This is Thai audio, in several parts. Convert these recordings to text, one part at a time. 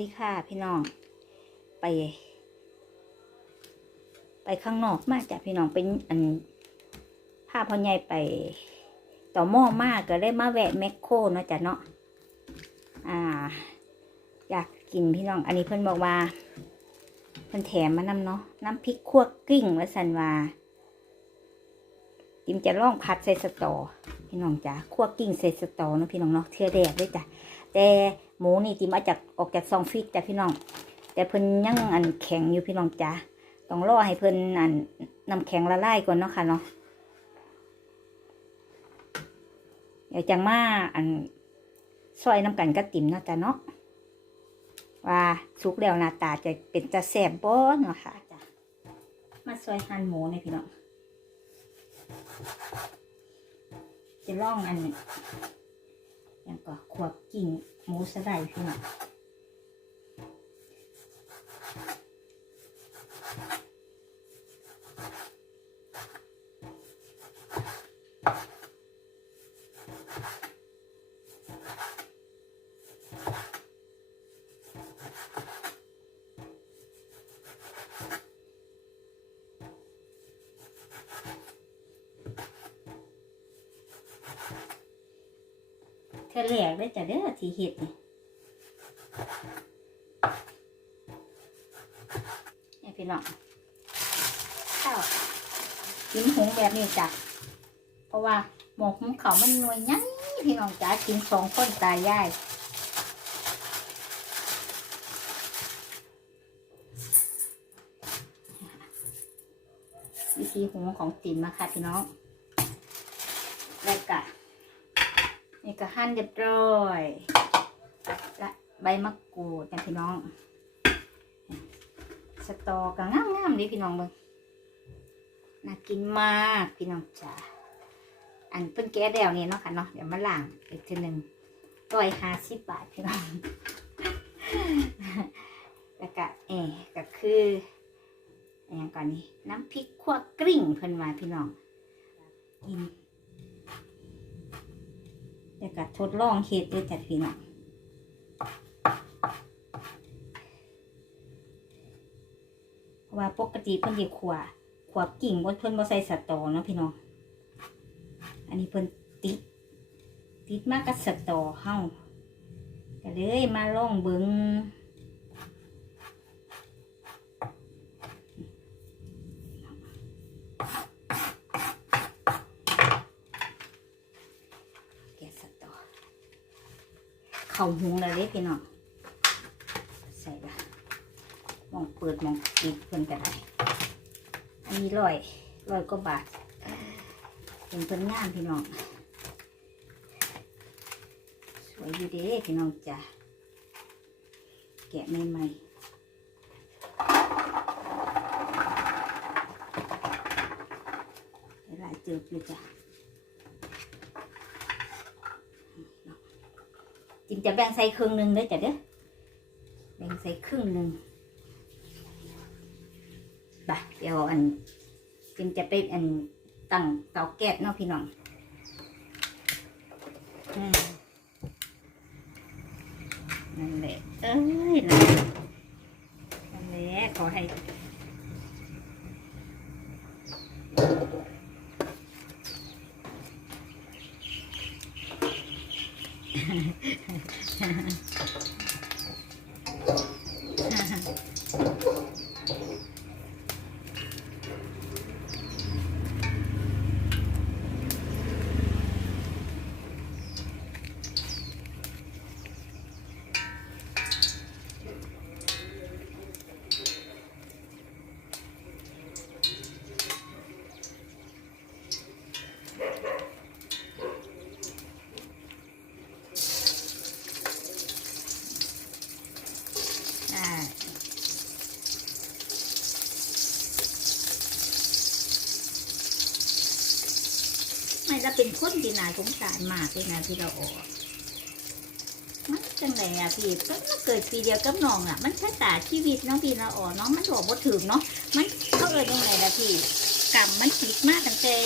ดีค่ะพี่น้อง ไป ไปข้างนอกมาจากพี่น้องเป็นอันพาพ่อใหญ่ไป ต่อหม้อมากก็ได้มาแวะแมคโครเนาะจ้ะเนาะอ่า อยากกินพี่น้อง อันนี้เพิ่อนบอกว่าเพิ่อนแถมมานำเนาะน้ำพริกคั่วกลิ้งว่าสันวาจิมจะลองผัดใส่สตอพี่น้องจ้ะคั่วกลิ้งใส่สตอเนาะพี่น้องเนาะเทือแดกด้วยจ้ะ แต่หมูนี่จิมมาจากออกจากซองฟิตจ้ะพี่น้อง แต่เพิ่นยังอันแข็งอยู่พี่น้องจ้ะต้องรอให้เพิ่นอันน้ำแข็งละลายก่อนเนาะค่ะเนาะเดี๋ยวจังมาอันซอยน้ำกันกระติ่มเนาะจ้ะเนาะว่าสุกแล้วหน้าตาจะเป็นจะแสบบ่เนาะค่ะจ้ะมาซอยหั่นหมูเนี่ยพี่น้องจะล่องอัน อย่างก็ขวบกิ่งหมูสไลด์พี่น้อง อแหลกได้จ้ะเด้อที่เห็ดนี่นี่พี่น้องข้าวกินหุงแบบนี้จ้ะเพราะว่าหมกหุงเขามันหน่วยยั้งพี่น้องจ้ากินสองคนตายายวิธีหุงของติ๋มนะคะพี่น้องแล้วก็ นี่ก็หั่นเรียบร้อยและใบมะกรูดนะพี่น้อง สตอก็งามๆดิพี่น้องเบิ่งน่ากินมากพี่น้องจ้าอันเพิ่นแก้แดวนี่เนาะค่ะเนาะเดี๋ยวมาล้างอีกทีหนึ่งร้อยห้าสิบบาทพี่น้องแล้วก็เออก็คืออย่างก่อนนี้น้ำพริกขั่วกลิ้งเพิ่นมาพี่น้องกิน เดี๋ยวก็ทดลองเฮ็ดด้วยจัดพี่น้องเพราะว่าปกติเพิ่นสิขวาขวากิ่งบ่เพิ่นบ่ใส่สตอเนาะพี่น้อง อันนี้เพิ่นติด ติดมากกับสตอเฮาก็เลยมาลองเบิ่งแกะสตอ เขาหุงแล้วเด้พี่น้องใส่ละมองเปิดมองปิดเพิ่นก็ได้อันนี้ร้อยร้อยกว่าบาทเป็นเพิ่นงามพี่น้องสวยอยู่เด้พี่น้องจ้ะแกะใหม่ๆหลายเจิบอยู่จ้ะ จะแบ่งใส่ครึ่งหนึ่งเด้อจ้ะเด้อแบ่งใส่ครึ่งหนึ่งบ่ะเดี๋ยวอันจิมจะไปอันตั้งเตาแก๊สเนาะพี่น้องนั่นแหละเอ้ยนั่นนั่นแหละขอให้ 呵 呵 ไม่เราเป็นคนที่นายสงสารมากเลยนะพี่เราออกมันจังไรอะพี่ก็มันเกิดปีเดียวกับน้องอะมันชะตาชีวิตน้องพี่เราออกเนาะมันบอกว่าถึงเนาะมันเขาเอ่ยยังไงล่ะพี่กรรมมันคิดมากตั้งแต่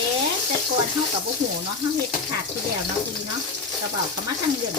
แต่ก่อนเท่ากับว่าหูเนาะเท่าเห็ดขาดทีเดียวเนาะพี่เนาะกระเป๋าเขามาทั้งเดือน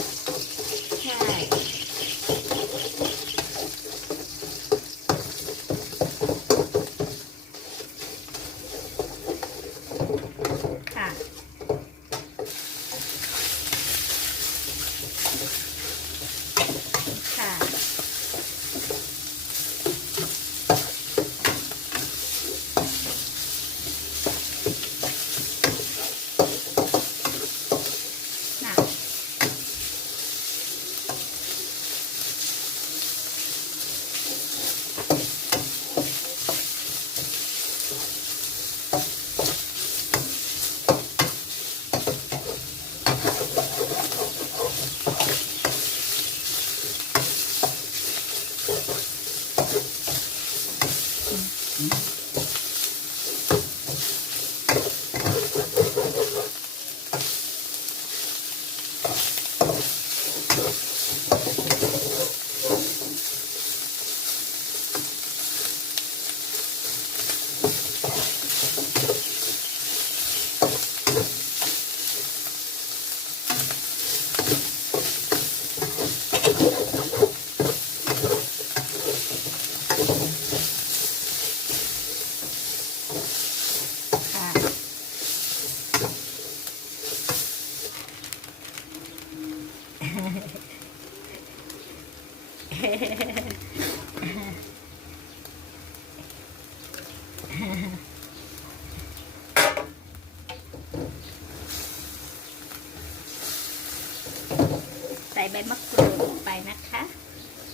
ส่ใบมะกรูดลงไปนะคะ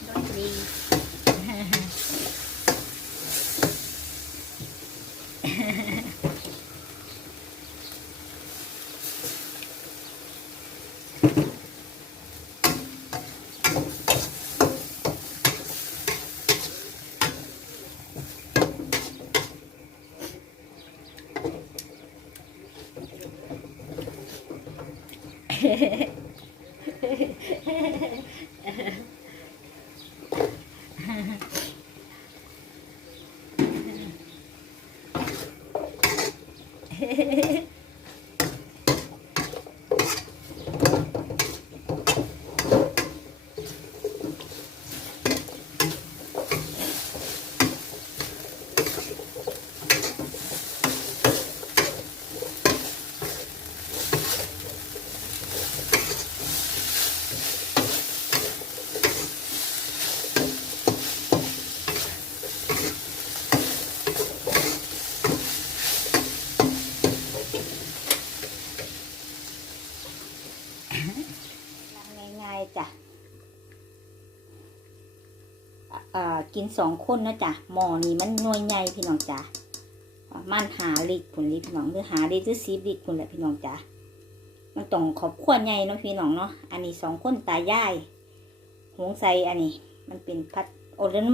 รสดีทำง่ายๆ จ้ะกินสองคนนะจ๊ะหมอนี่มันหน่วยใหญ่พี่น้องจ้ะมันหาลิตรผุนลิตรพี่น้องหรือหาลิตรหรือสีลิตรผุนแหละพี่น้องจ้ะมันต้องขอบขวดใหญ่เนาะพี่น้องเนาะอันนี้สองคนตายายหวงใสอันนี้ มันเป็นพัดโอเลน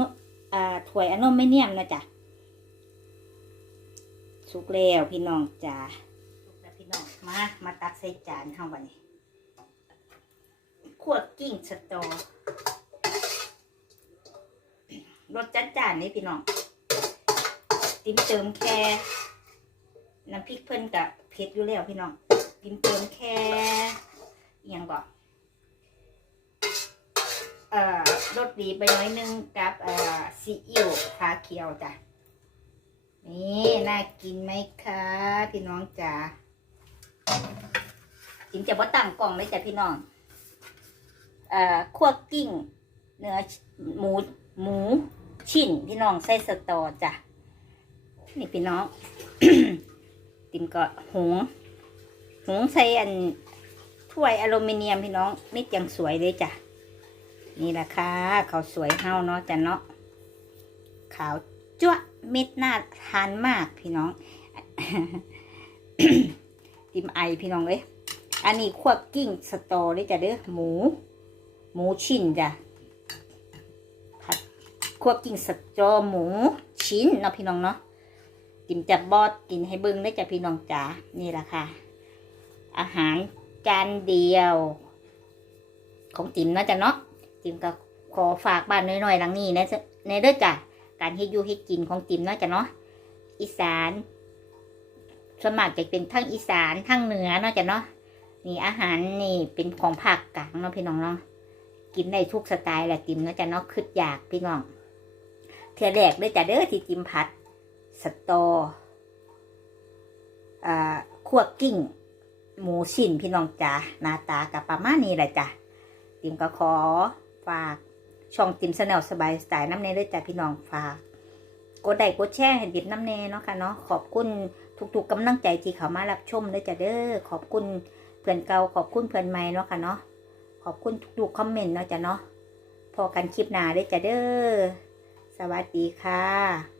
อ่าถ้วยอลูมิเนียมนะจ๊ะสุกแล้วพี่น้องจ้ะสุกแล้วพี่น้องมามาตักใส่จานเฮาวันนี้ ขวดกิ้งสตอรสจัดจ้านนี่พี่น้อง ติมเติมแค่น้ำพริกเพิ่นกับเผ็ดอยู่แล้วพี่น้อง ติมเติมแค่อิหยังก่อนเอ่อรสดีไปน้อยนึงกับเอ่อซีอิ๊วขาเขียวจ้ะนี่น่ากินไหมคะพี่น้องจ๋าจิมจะบ่ตั้งกล่องเลยจ้ะพี่น้อง คั่วกิ้ง เนื้อหมูหมูชิ้นพี่น้องใส่สตอจ้ะนี่พี่น้อง ติมก็หงหงใส่อันถ้วยอลูมิเนียมพี่น้องมิดยังสวยเลยจ้ะนี่แหละค่ะเขาสวยเฮาเนาะจ้ะเนาะขาวจ้วเม็ดน่าทานมากพี่น้องติมไอพี่น้องเอ้ยอันนี้คั่วกิ้งสตอเลยจ้ะเด้อหมู หมูชิ้นจ้ะผัดคั่วกิ้งสตอหมูชิ้นเนาะพี่น้องเนาะกินจับบอดกินให้เบิ้งได้จ้ะพี่น้องจ๋านี่แหละค่ะ อาหารจานเดียว ของติ๋มเนาะจ้ะเนาะติ๋มก็ขอฝากบ้านน้อยๆหลังนี้นะในเด้อจ้ะการเฮ็ดอยู่เฮ็ดกินของติ๋มเนาะจ้ะเนาะอีสานส่วนมากจะเป็นทั้งอีสานทั้งเหนือเนาะจ้ะเนาะนี่อาหารนี่เป็นของภาคกลางเนาะพี่น้องเนาะ กินได้ทุกสไตล์แหละติมเนาะจะเนาะคืดอยากพี่น้องเทียแรกเลยจ้ะเด้อที่ติมผัดสตออ่าคั่วกิ้ง หมูชิ้นพี่น้องจ้าหน้าตากับประมาณนี้แหละจ้ะติมก็ขอฝากช่องติมสแนลสบายสไตล์น้ำเนยด้วยจ้ะพี่น้องฝากกดไลค์กดแชร์ให้ดิบน้ำเนยเนาะค่ะเนาะขอบคุณทุกๆกำลังใจที่เขามารับชมด้วยจ้ะเด้อขอบคุณเพื่อนเก่าขอบคุณเพื่อนใหม่เนาะค่ะเนาะ ขอบคุณทุกๆคอมเมนต์เนาะจ้ะเนาะพอกันคลิปหน้าได้จ้ะเด้อ สวัสดีค่ะ